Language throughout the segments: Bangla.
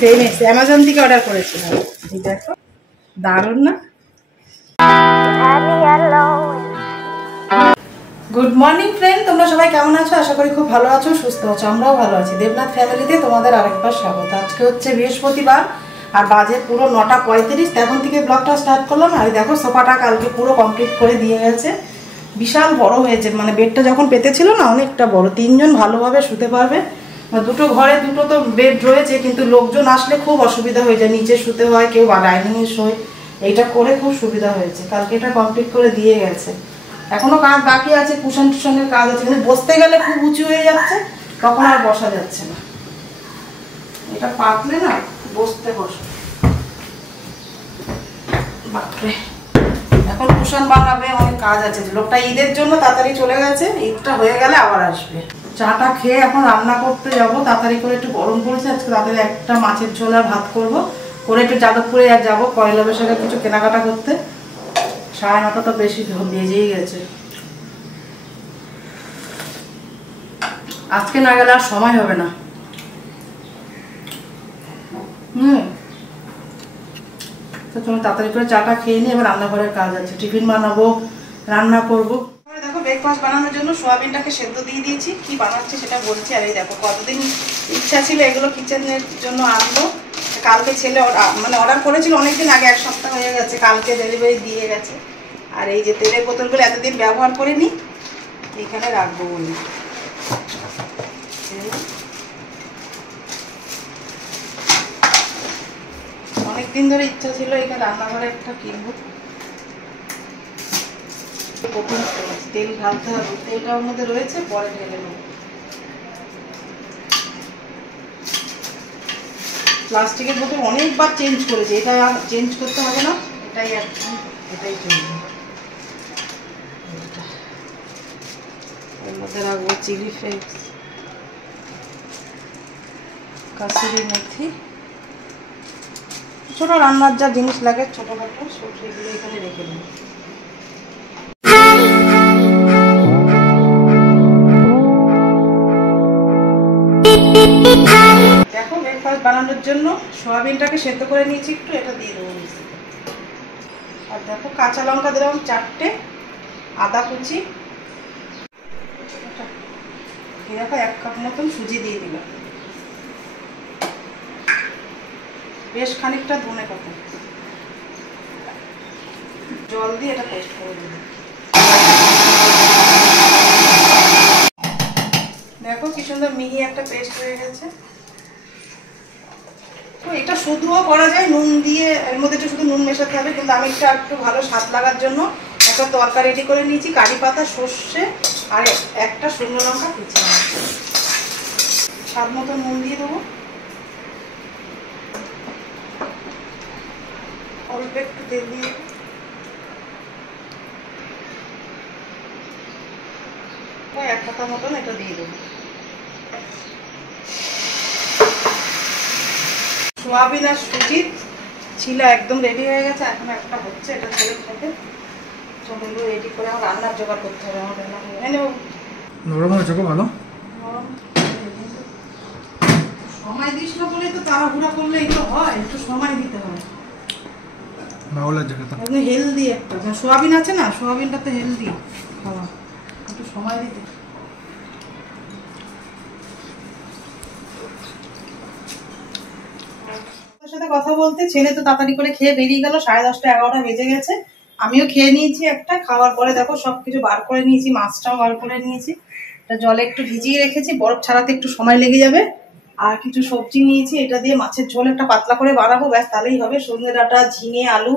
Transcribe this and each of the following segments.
সেম এসে অ্যামাজন থেকে অর্ডার করেছিলাম। এই দেখো দারুণ না? গুড মর্নিং ফ্রেন্ড, তোমরা সবাই কেমন আছো? আশা করি খুব ভালো আছো, সুস্থ আছো। আমরাও ভালো আছি। দেবনাথ ফ্যামিলিতে তোমাদের আরেকবার স্বাগত। আজকে হচ্ছে বৃহস্পতিবার আর বাজে পুরো 9:35। এখন থেকে ব্লগটা স্টার্ট করলাম। আর দেখো সোফাটা কালকে পুরো কমপ্লিট করে দিয়ে গেছে। বিশাল বড় হয়েছে, মানে বেডটা যখন পেতেছিল না অনেকটা বড়, 3 জন ভালোভাবে শুতে পারবে। দুটো ঘরে দুটো তো বেড রয়েছে, কিন্তু লোকজন আসলে খুব অসুবিধা হয়ে যায়, নিচে শুতে হয়, কেউ ডাইনিংয়ে শোয়। এইটা করে খুব সুবিধা হয়েছে। কালকে এটা কমপ্লিট করে দিয়ে গেছে। এখনো কাজ বাকি আছে, কুশন টুশনের কাজ আছে, কিন্তু বসতে গেলে খুব উঁচু হয়ে যাচ্ছে, তখন আর বসা যাচ্ছে না। এটা পাতলে না বসতে বসে বাপরে। এখন কুশন বানাবে, অনেক কাজ আছে। লোকটা ঈদের জন্য তাড়াতাড়ি চলে গেছে, ঈদটা হয়ে গেলে আবার আসবে। চাটা খেয়ে এখন রান্না করতে যাবো। তাড়াতাড়ি করে একটু গরম পড়েছে, আজকে তাড়াতাড়ি একটা মাছের ঝোল আর ভাত করবো, করে একটু যাদবপুরে আর যাবো পয়লা বৈশাখে কিছু কেনাকাটা করতে। 9:30 তো বেশি বেজেই গেছে। আজকে না গেলে আর সময় হবে না। তো তুমি তাড়াতাড়ি করে চাটা খেয়ে নিয়ে এবার রান্নাঘরের কাজ আছে, টিফিন বানাবো, রান্না করবো। দেখো ব্রেকফাস্ট বানানোর জন্য সোয়াবিনটাকে সেদ্ধ দিয়ে দিয়েছি। কি বানাচ্ছি সেটা বলছি। আর এই দেখো কতদিন ইচ্ছা ছিল এগুলো কিচেনের জন্য আনবো। কালকে ছেলে মানে অর্ডার করেছিল অনেকদিন আগে, 1 সপ্তাহ হয়ে গেছে, কালকে ডেলিভারি দিয়ে গেছে। আর এই যে তেলের বোতলগুলো এতদিন ব্যবহার করিনি, এখানে রাখবো বলে। অনেকদিন ধরে ইচ্ছা ছিল এখানে রান্নাঘরে একটা কিনবো। তেল ঢালতে হবে, তেলটা ওর মধ্যে রয়েছে, পরে ঢেলে নেব। প্লাস্টিকের বোতল অনেকবার চেঞ্জ করেছে, এটা আর চেঞ্জ করতে হবে না, এটাই একদম এটাই চলবে। এর মধ্যে রাখবো চিলি ফ্লেক্স, কাসুরি মেথি, ছোট রান্নার যা জিনিস লাগে ছোটখাটো সব সেগুলো এখানে রেখে দেবো। দেখো ব্রেকফাস্ট বানানোর জন্য সোয়াবিনটাকে সেদ্ধ করে নিয়েছি একটু, এটা দিয়ে দেবো। আর দেখো কাঁচা লঙ্কা দিলাম 4টে, আদা কুচি, দেখো 1 কাপ মতন সুজি দিয়ে দিলাম, বেশ খানিকটা ধনে পাতা, জল দিয়ে এটা পেস্ট করে দিলাম। দেখো কি সুন্দর মিহি একটা পেস্ট হয়ে গেছে। তো এটা শুধুও করা যায় নুন দিয়ে, এর মধ্যে একটু শুধু নুন মেশাতে হবে, কিন্তু আমি একটু ভালো স্বাদ লাগার জন্য একটা তরকারি রেডি করে নিয়েছি। কারি পাতা, সর্ষে আর একটা শুকনো লঙ্কা কুচি, স্বাদ মতো নুন দিয়ে দেবো, অল্প একটু তেল দিয়ে দেবো, প্রায় 1 পাতা মতন এটা দিয়ে দেবো। সোয়াবিন আর সুজির ছিলা একদম রেডি হয়ে গেছে, এখন একটা হচ্ছে, এটা ছেড়ে খাবে। সবগুলো রেডি করে আমার রান্নার জোগাড় করতে হবে। আমার রান্না নরম হয়েছে, খুব ভালো। সময় দিস না বলে তো তাড়াহুড়া করলে এগুলো হয়, একটু সময় দিতে হয়। ভালো লাগছে খেতে, একদম হেলদি একটা সোয়াবিন আছে না, সোয়াবিনটা তো হেলদি খাওয়া, একটু সময় দিতে। সাথে কথা বলতে ছেলে তো তাড়াতাড়ি করে খেয়ে বেরিয়ে গেল, 10:30 11টা বেজে গেছে। আমিও খেয়ে নিয়েছি একটা। খাওয়ার পরে দেখো সবকিছু বার করে নিয়েছি, মাছটাও বার করে নিয়েছি, এটা জলে একটু ভিজিয়ে রেখেছি, বরফ ছাড়াতে একটু সময় লেগে যাবে। আর কিছু সবজি নিয়েছি, এটা দিয়ে মাছের ঝোল একটা পাতলা করে বানাবো, ব্যাস তাহলেই হবে। সজনে ডাঁটা, ঝিঙে, আলু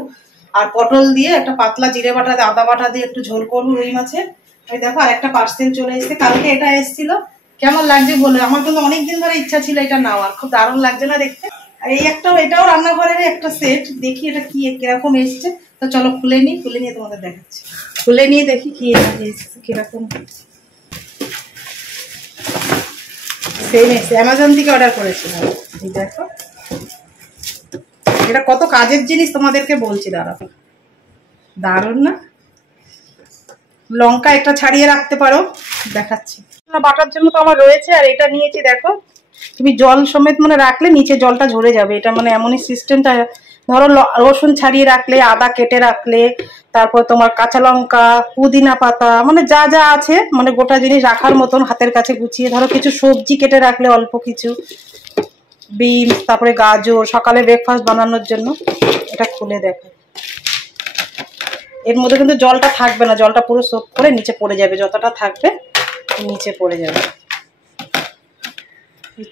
আর পটল দিয়ে একটা পাতলা জিরে বাটা, আদা বাটা দিয়ে একটু ঝোল করবো রুই মাছের। ওই দেখো আর একটা পার্সেল চলে এসেছে, কালকে এটা এসেছিল। কেমন লাগছে বলে, আমার কিন্তু অনেকদিন ধরে ইচ্ছা ছিল এটা নেওয়ার, খুব দারুণ লাগছে না দেখতে। আর এই এটাও রান্নাঘরের একটা সেট, দেখি এটা কি কিরকম এসছে। তো চলো খুলে নিয়ে তোমাদের দেখাচ্ছি। খুলে নিয়ে দেখি কি এসছে, কিরকম। সেম এসছে, অ্যামাজন থেকে অর্ডার করেছিলাম। এই দেখো এটা কত কাজের জিনিস তোমাদেরকে বলছি, দাঁড়াও, দারুণ না? লঙ্কা একটা ছাড়িয়ে রাখতে পারো, দেখাচ্ছি। বাটার জন্য তো আমার রয়েছে। আর এটা নিয়েছি দেখো, তুমি জল সমেত মানে রাখলে নিচে জলটা ঝরে যাবে, এটা মানে এমনই সিস্টেমটা। ধরো রসুন ছাড়িয়ে রাখলে, আদা কেটে রাখলে, তারপর তোমার কাঁচা লঙ্কা, পুদিনা পাতা, মানে যা যা আছে মানে গোটা জিনিস রাখার মতন হাতের কাছে গুছিয়ে, ধরো কিছু সবজি কেটে রাখলে অল্প কিছু, বিনস, তারপরে গাজর, সকালে ব্রেকফাস্ট বানানোর জন্য। এটা খুলে দেখো, এর মধ্যে কিন্তু জলটা থাকবে না, জলটা পুরো সোক করে নিচে পড়ে যাবে, যতটা থাকবে নিচে পড়ে যাবে।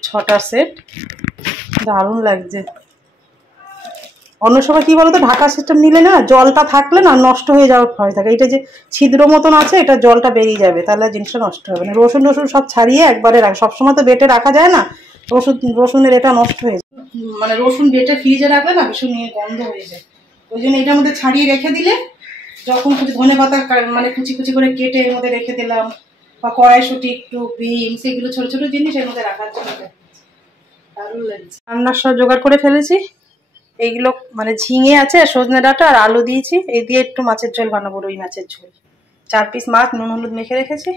6টা সেট, দারুণ লাগছে। অন্য সময় কি বলতো, ঢাকা সিস্টেম নিলে না জলটা থাকলে না নষ্ট হয়ে যাওয়ার ভয় থাকে। এটা যে ছিদ্র মতন আছে, এটা জলটা বেরিয়ে যাবে, তাহলে জিনিসটা নষ্ট হবে না। রসুন সব ছাড়িয়ে একবারে রাখ, সবসময় তো বেটে রাখা যায় না, রসুনের এটা নষ্ট হয়ে যায়, মানে রসুন বেটে ফ্রিজে রাখলে না ভীষণ গন্ধ হয়ে যায়। ওই জন্য এটার মধ্যে ছাড়িয়ে রেখে দিলে, যখন কিছু ধনে পাতা মানে কুচি কুচি করে কেটে এর মধ্যে রেখে দিলাম, বা কড়াইশুঁটি, একটু বিনস, এগুলো ছোট ছোট জিনিস এর মধ্যে রাখার জন্য দারুণ লাগছে। রান্নার সব জোগাড় করে ফেলেছি, এইগুলো মানে ঝিঙে আছে, সজনে ডাঁটা আর আলু দিয়েছি, এই দিয়ে একটু মাছের ঝোল বানাবো, রুই মাছের ঝোল। 4 পিস মাছ নুন হলুদ মেখে রেখেছি।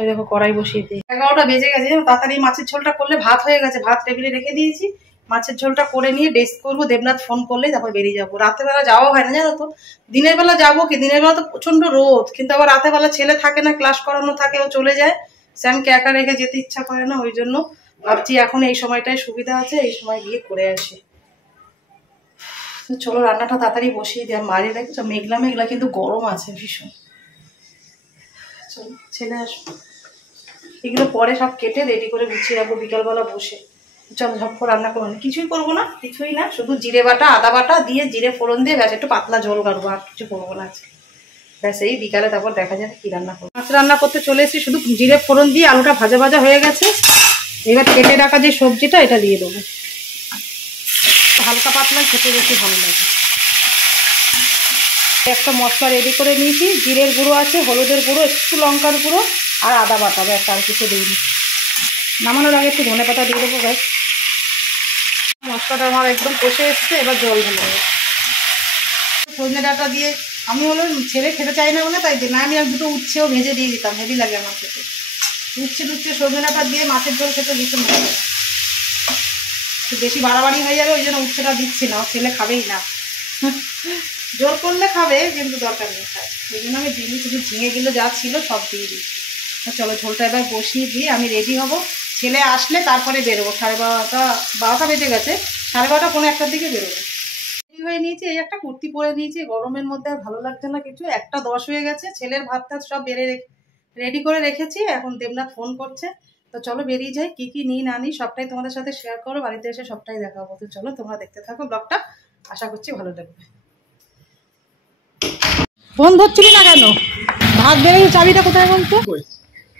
এই দেখো কড়াই বসিয়ে দিই, 11টা বেজে গেছে, তাড়াতাড়ি মাছের ঝোলটা করলে ভাত হয়ে গেছে, ভাত টেবিলে রেখে দিয়েছি। মাছের ঝোলটা করে নিয়ে ডেস্ক করবো, দেবনাথ ফোন করলে তারপর বেরিয়ে যাবো। রাতের বেলা যাওয়া হয় না জানো তো, দিনের বেলা যাবো কি, দিনের বেলা তো প্রচন্ড রোদ, কিন্তু আবার রাতের বেলা ছেলে থাকে না, ক্লাস করানো থাকে, ও চলে যায়, স্যামকে একা রেখে যেতে ইচ্ছা করে না, ওই জন্য ভাবছি এখন এই সময়টাই সুবিধা আছে, এই সময় গিয়ে করে আসি। চলো রান্নাটা তাড়াতাড়ি বসিয়ে দিই। মারিয়ে দেখছো মেঘলা মেঘলা, কিন্তু গরম আছে ভীষণ। চলো ছেলে আসবো, এগুলো পরে সব কেটে রেডি করে গুছিয়ে রাখবো বিকালবেলা বসে। চলো ঝটপট রান্না করবো, কিছুই করবো না, কিছুই না, শুধু জিরে বাটা আদা বাটা দিয়ে জিরে ফোড়ন দিয়ে ব্যাস একটু পাতলা ঝোল কাটবো, আর কিছু করবো না আজকে। ব্যাস এই বিকালে তারপর দেখা যাবে কি রান্না করবো। মাছ রান্না করতে চলে এসেছি, শুধু জিরে ফোড়ন দিয়ে আলুটা ভাজা ভাজা হয়ে গেছে। এবার কেটে রাখা যে সবজিটা এটা দিয়ে দেবো, হালকা পাতলা খেতে বেশি ভালো লাগে। একটা মশলা রেডি করে নিয়েছি, জিরের গুঁড়ো আছে, হলুদের গুঁড়ো, একটু লঙ্কার গুঁড়ো আর আদা বাটা, ব্যাস আর কিছু দিইনি। নামানোর আগে একটু ধনে পাতা দিয়ে দেবো, ব্যাস। মশলাটা আমার একদম কষে এসছে, এবার জল ঢেলে দেবো। সজনে ডাঁটা দিয়ে আমি হলো ছেলে খেতে চাই না বলে তাই দিই না, আমি আর দুটো উচ্ছেও ভেজে দিয়ে দিতাম, হেভি লাগে আমার খেতে। উচ্ছে সজনে ডাঁটা দিয়ে মাছের ঝোল খেতে ভীষণ ভালো লাগে। বেশি বাড়াবাড়ি হয়ে যাবে, ওই জন্য উচ্ছেটা দিচ্ছি না, ছেলে খাবেই না, জোর করলে খাবে কিন্তু দরকার নেই খায়, ওই জন্য আমি দিই। শুধু ঝিঙেগুলো যা ছিল সব দিয়ে দিচ্ছি। চলো ঝোলটা এবার বসিয়ে দিয়ে আমি রেডি হব, ছেলে আসলে তারপরে বেরোবো। 12টা বেজে গেছে, 12:30 পৌনে 1টার দিকে বেরোবো। রেডি হয়ে নিয়েছি, এই একটা কুর্তি পরে নিয়েছি, গরমের মধ্যে আর ভালো লাগছে না কিছু। 1:10 হয়ে গেছে, ছেলের ভাত টাত সব রেডি করে রেখেছি, এখন দেবনাথ ফোন করছে। তো চলো বেরিয়ে যাই, কি কি নিই না নিই সবটাই তোমাদের সাথে শেয়ার করো, বাড়িতে এসে সবটাই দেখাবো। তো চলো তোমরা দেখতে থাকো ব্লগটা, আশা করছি ভালো লাগবে। ফোন ধরছিলি না কেন? ভাত বেড়ে চাবিটা কোথায় বলতো?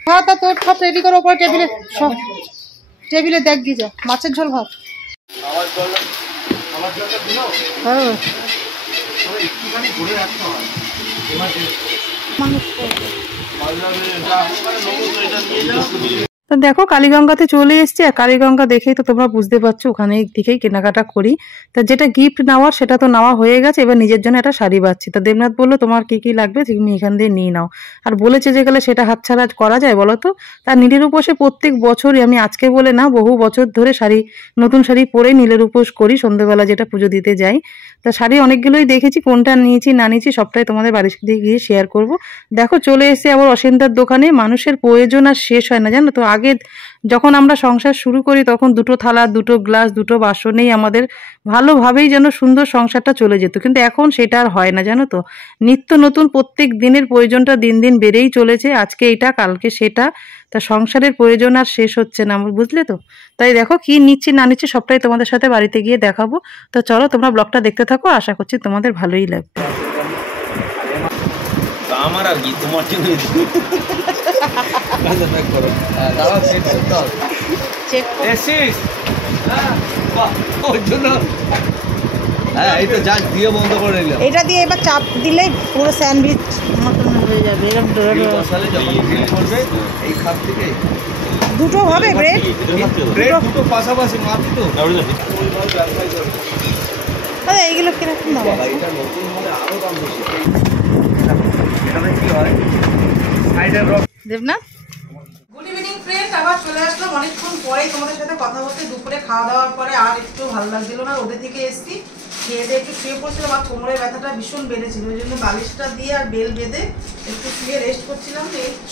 হ্যাঁ তা তোর সব রেডি করো, ওপরে টেবিলে সব টেবিলে দেখ গিয়ে যা, মাছের ঝোল ভাত। হ্যাঁ তো দেখো কালীগঙ্গাতে চলে এসছি, আর কালীগঙ্গা দেখেই তো তোমরা বুঝতে পারছো ওখানে দিকেই কেনাকাটা করি। তা যেটা গিফট নেওয়ার সেটা তো নেওয়া হয়ে গেছে, এবার নিজের জন্য একটা শাড়ি পাচ্ছি। তা দেবনাথ বললো তোমার কি কি লাগবে তুমি এখান দিয়ে নিয়ে নাও, আর বলেছে যে গেলে সেটা হাতছাড়া করা যায় বলো তো। তার নীলের উপোসে প্রত্যেক বছরই, আমি আজকে বলে না বহু বছর ধরে নতুন শাড়ি পরে নীলের উপোস করি, সন্ধ্যেবেলা যেটা পুজো দিতে যাই। তা শাড়ি অনেকগুলোই দেখেছি, কোনটা নিয়েছি না নিয়েছি সবটাই তোমাদের বাড়ির সাথে গিয়ে শেয়ার করব। দেখো চলে এসে আবার অসিন্দার দোকানে, মানুষের প্রয়োজন আর শেষ হয় না জানো তো। আগে যখন আমরা সংসার শুরু করি তখন 2টো থালা 2টো গ্লাস 2টো বাসনেই আমাদের ভালোভাবেই যেন সুন্দর সংসারটা চলে যেত, কিন্তু এখন সেটা আর হয় না জানো তো। নিত্য নতুন প্রত্যেক দিনের প্রয়োজনটা দিন দিন বেড়েই চলেছে, আজকে এটা কালকে সেটা, তা সংসারের প্রয়োজন আর শেষ হচ্ছে না আমার, বুঝলে তো। তাই দেখো কি নিচ্ছি না নিচ্ছি সবটাই তোমাদের সাথে বাড়িতে গিয়ে দেখাবো। তো চলো তোমরা ব্লগটা দেখতে থাকো, আশা করছি তোমাদের ভালোই লাগবে। আমার আর কি তোমার জন্য এই তো জাস্ট দিয়ে বন্ধ করে নিলাম, এটা দিয়ে এবার চাপ দিলেই পুরো স্যান্ডউইচ মতন হয়ে যাবে। এই খাপ থেকে দুটো হবে ব্রেড, দুটো পাশাপাশি মাত্র তো। এইগুলো কিরকম দাম? এটা নতুন হলে আরো দাম বেশি। এটাতে কি হয় দেবনাথ। গুড ইভিনিং ফ্রেন্ড, আবার আবার চলে আসলাম অনেকক্ষণ পরে তোমাদের সাথে কথা বলতে। দুপুরে খাওয়া দাওয়ার পরে আর একটু ভালো লাগছিল না, ওদের থেকে এসছি, খেয়ে দিয়ে একটু শুয়ে পড়ছিলাম। আর কোমরের ব্যথাটা ভীষণ বেড়েছিল, ওই জন্য বালিশটা দিয়ে আর বেল বেঁধে একটু শুয়ে রেস্ট করছিলাম।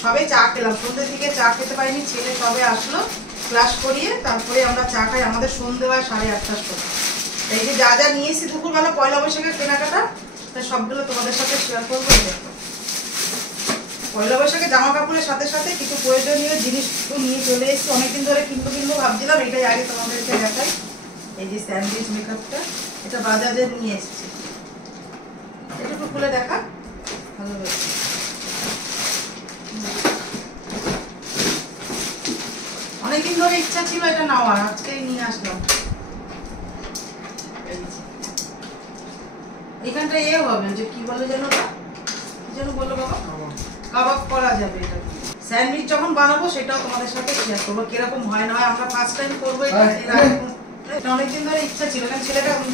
সবে চা খেলাম, সন্ধ্যের দিকে চা খেতে পারিনি, ছেলে সবে আসলো ক্লাস করিয়ে, তারপরে আমরা চা খাই। আমাদের সন্ধ্যে হয় 8:30টার সময়। এই যে যা যা নিয়ে এসেছি দুপুরবেলা পয়লা বৈশাখের কেনাকাটা, তা সবগুলো তোমাদের সাথে শেয়ার করবো। পয়লা বৈশাখে জামা কাপড়ের সাথে সাথে কিছু প্রয়োজনীয় জিনিস নিয়ে চলে এসেছি। অনেকদিন ধরে কিনবো ভাবছিলাম, এটাই আগে তোমাদেরকে দেখাই। এই যে স্যান্ডউইচ মেকআপটা, এটা বাজাজের নিয়ে এসেছি, এটা একটু খুলে দেখা ভালো হয়েছে। অনেকদিন ধরে ইচ্ছা ছিল এটা নেওয়ার, আজকেই নিয়ে আসলাম। এখানটা হবে যে কি বলে যেন, কি যেন বললো বাবা, কাবাব করা যাবে। এটা স্যান্ডউইচ যখন বানাবো সেটাও তোমাদের সাথে শেয়ার করবো, কিরকম হয় না হয়। আমরা ফার্স্ট টাইম করবো এটা, অনেকদিন ধরে ইচ্ছা ছিল, কারণ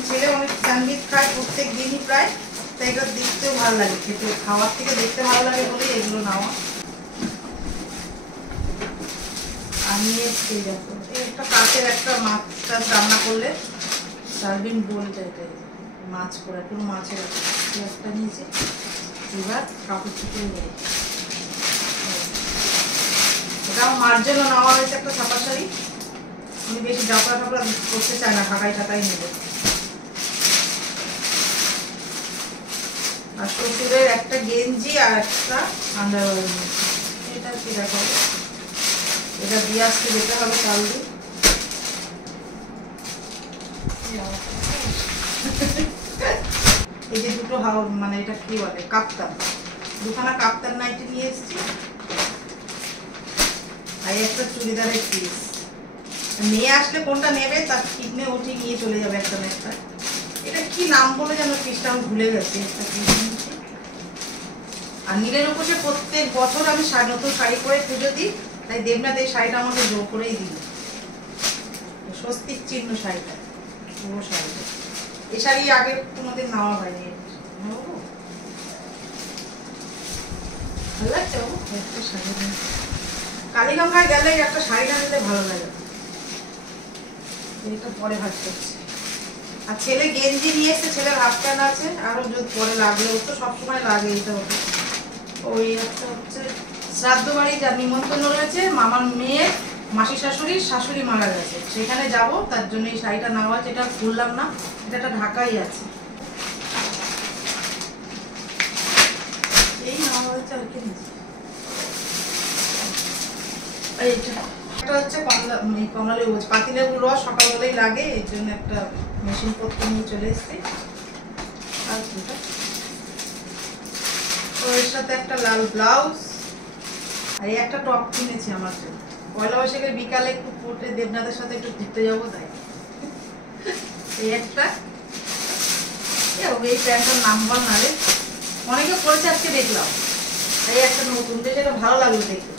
ছেলে অনেক স্যান্ডউইচ খায় প্রত্যেক দিনই প্রায়, তাই এটা দেখতেও ভালো লাগে, খেতে খাওয়ার থেকে দেখতে ভালো লাগে বলেই এগুলো নেওয়া। আমি এসছি দেখো, একটা কাঁচের একটা মাছ রান্না করলে সার্ভিং বোল টাইপের মাছ করে, কোনো মাছের একটা নিয়েছি। এবার কাপড় চুপড়ে নেই, এটা আমার মার জন্য নেওয়া হয়েছে একটা ছাপা শাড়ি। উনি বেশি জাপড়া টাপড়া করতে চায় না, ঢাকাই ঢাকাই নেবে। আর শ্বশুরের একটা গেঞ্জি আর একটা আন্ডারওয়্যার নিয়েছি। এটা কি দেখো, এটা দিয়ে আসতে যেতে হবে কাল দিন। এই যে দুটো মানে এটা কি বলে, কাপ্তান, দুখানা কাপ্তান নাইটি নিয়ে এসেছি। আর একটা চুড়িদারের পিস, মেয়ে আসলে কোনটা নেবে তার কিনে উঠে নিয়ে চলে যাবে একটা না একটা। এটা কি নাম বলে যেন পিসটা আমি ভুলে গেছি। একটা পিস নিয়েছি। আর নীলের উপরে প্রত্যেক বছর আমি নতুন শাড়ি পরে পুজো দিই, তাই দেবনাথ এই শাড়িটা আমাকে জোর করেই দিল। স্বস্তিক চিহ্ন শাড়িটা, পুরো শাড়িটা। এই শাড়ি আগে কোনোদিন নেওয়া হয়নি। ভালো লাগছে বাবু একটা শাড়ি, কালীগঙ্গায় গেলে একটা শাড়ি না দিলে ভালো লাগে। এটা পরে ভাজ করছি। আর ছেলে গেঞ্জি নিয়ে এসছে, ছেলের হাফ প্যান্ট আছে, আরো যদি পরে লাগলে, ও তো সবসময় লাগে এইটা হতো। ওই একটা হচ্ছে শ্রাদ্ধ বাড়ি যার নিমন্ত্রণ রয়েছে, মামার মেয়ের মাসি শাশুড়ি মারা গেছে, সেখানে যাব, তার জন্য এই শাড়িটা নেওয়া আছে। এটা খুললাম না, এটা ঢাকাই আছে। এই নেওয়া হয়েছে আর কি। এটা হচ্ছে কমলালেবু, পাতিলেবুর রস সকালবেলায় লাগে, এর জন্য একটা মেশিন পত্র নিয়ে চলে এসেছি। আর এর সাথে একটা লাল ব্লাউজ আর এই একটা টপ কিনেছি আমার জন্য। পয়লা বৈশাখের বিকালে একটু পরে দেবনাথের সাথে একটু ঘুরতে যাবো, তাই এই একটা। এই প্যান্টটার নাম বল না রে, অনেকে পরেছে আজকে দেখলাম, এই একটা নতুন, বেশ এটা ভালো লাগলো দেখতে।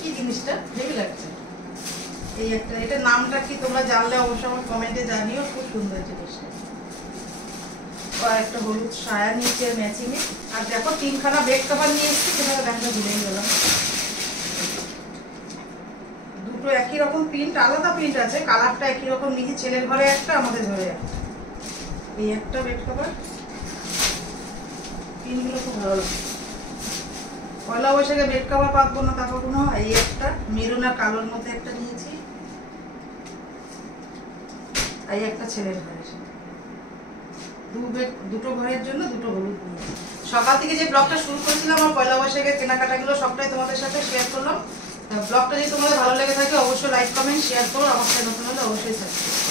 কি জিনিসটা হেভি লাগছে। এই একটা, এটার নামটা কি তোমরা জানলে অবশ্যই আমার কমেন্টে জানিও। খুব সুন্দর জিনিসটা। আর একটা হলুদ সায়া নিয়েছে ম্যাচিংয়ে। আর দেখো 3খানা বেড কভার নিয়ে এসেছি, সেটা দেখা ভুলেই গেলাম। দুটো একই রকম প্রিন্ট, আলাদা প্রিন্ট আছে, কালারটা একই রকম নিয়েছি। ছেলের ঘরে একটা, আমাদের ঘরে একটা। এই একটা বেড কভার, প্রিন্টগুলো খুব ভালো লাগে। পয়লা বৈশাখে বেড কভার পাবো না তা পাবো না। এই একটা মেরুন আর কালোর মধ্যে একটা নিয়েছি। এই একটা ছেলের ঘরের, দুটো ঘরের জন্য দুটো হলুদ নিয়েছি। সকাল থেকে যে ব্লগটা শুরু করেছিলাম আমার পয়লা বৈশাখের কেনাকাটাগুলো সবটাই তোমাদের সাথে শেয়ার করলাম। ব্লগটা যদি তোমাদের ভালো লেগে থাকে অবশ্যই লাইক কমেন্ট শেয়ার করো। আমার সাথে নতুন হলে অবশ্যই সাবস্ক্রাইব।